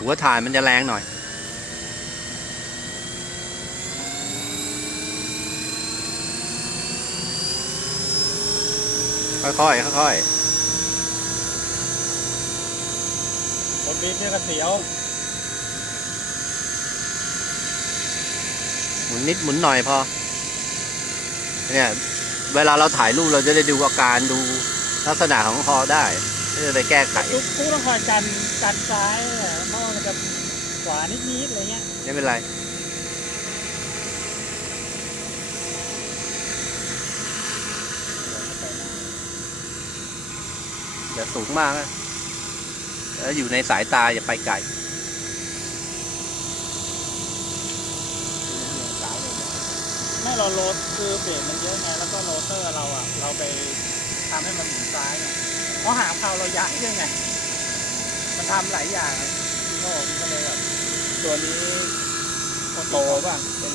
หัวถ่ายมันจะแรงหน่อย ค่อยๆ ค่อยคนบินเนี่ยก็เสียวๆหมุนนิดหมุนหน่อยพอ เนี่ย เวลาเราถ่ายรูปเราจะได้ดูอาการดูลักษณะของคอได้ไม่ จะไปแก้ไขทุกคู่ต้องคอยกันกันซ้ายอะเพราะว่ามันจะขวานิดๆอะไรเงี้ยไม่เป็นไรอย่าสูงมากนะแล้วอยู่ในสายตาอย่าไปไกลไม่เราโรดคือเบรกมันเยอะไงแล้วก็โรเตอร์เราอะ เราไป ทำให้มันหมุนซ้ายไงเพราะหางเพาเรายักด้วยไง มันทำหลายอย่างพี่โน่มันก็เลยแบบตัวนี้โตป่ะเป็น